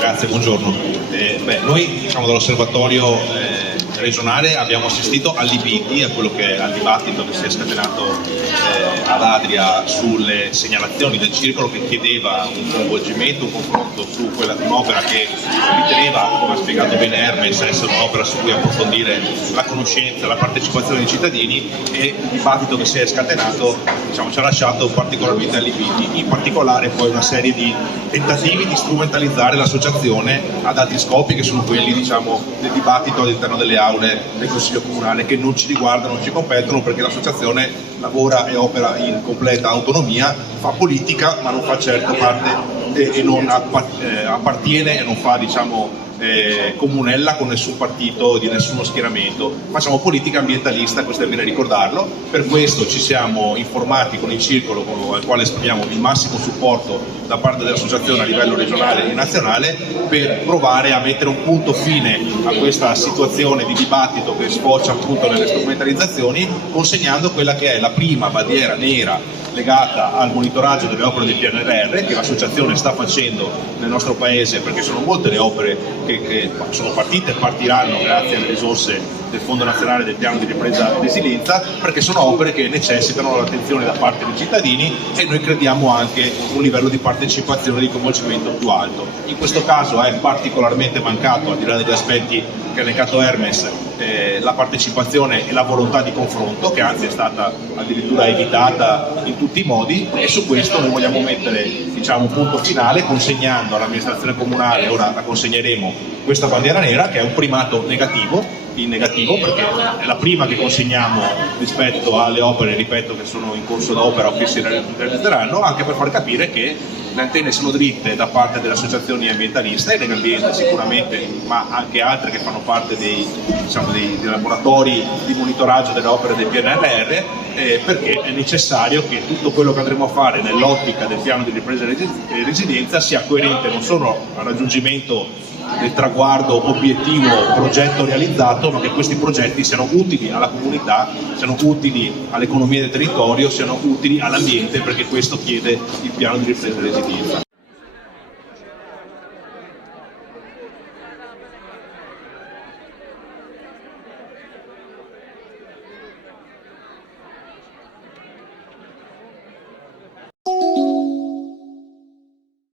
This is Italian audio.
Grazie, buongiorno. Noi dall'osservatorio regionale abbiamo assistito allibiti, a quello che al dibattito che si è scatenato ad Adria sulle segnalazioni del circolo che chiedeva un coinvolgimento, un confronto su quella di un'opera che riteneva, come ha spiegato bene Hermes, essere un'opera su cui approfondire la conoscenza, la partecipazione dei cittadini, e il dibattito che si è scatenato ci ha lasciato particolarmente allibiti, in particolare poi una serie di tentativi di strumentalizzare l'associazione ad altri scopi che sono quelli del dibattito all'interno delle aule del Consiglio Comunale, che non ci riguardano, non ci competono, perché l'associazione lavora e opera in completa autonomia, fa politica ma non fa certo parte e non appartiene e non fa comunella con nessun partito di nessuno schieramento. Facciamo politica ambientalista, questo è bene ricordarlo. Per questo ci siamo informati con il circolo, al quale esprimiamo il massimo supporto da parte dell'associazione a livello regionale e nazionale, per provare a mettere un punto fine a questa situazione di dibattito che sfocia appunto nelle strumentalizzazioni, consegnando quella che è la prima bandiera nera legata al monitoraggio delle opere del PNRR che l'associazione sta facendo nel nostro paese, perché sono molte le opere che sono partite e partiranno grazie alle risorse del Fondo Nazionale del Piano di Ripresa e Resilienza, perché sono opere che necessitano l'attenzione da parte dei cittadini e noi crediamo anche un livello di partecipazione e di coinvolgimento più alto. In questo caso è particolarmente mancato, al di là degli aspetti che ha elencato Hermes, la partecipazione e la volontà di confronto, che anzi è stata addirittura evitata in tutti i modi, e su questo noi vogliamo mettere un punto finale consegnando all'amministrazione comunale, ora la consegneremo, questa bandiera nera, che è un primato negativo, perché è la prima che consegniamo rispetto alle opere, ripeto, che sono in corso d'opera o che si realizzeranno, anche per far capire che le antenne sono dritte da parte delle associazioni ambientaliste, e Legambiente sicuramente, ma anche altre che fanno parte dei laboratori di monitoraggio delle opere del PNRR, perché è necessario che tutto quello che andremo a fare nell'ottica del piano di ripresa e resilienza sia coerente non solo al raggiungimento del traguardo, obiettivo, progetto realizzato, ma che questi progetti siano utili alla comunità, siano utili all'economia del territorio, siano utili all'ambiente, perché questo chiede il piano di ripresa e resilienza.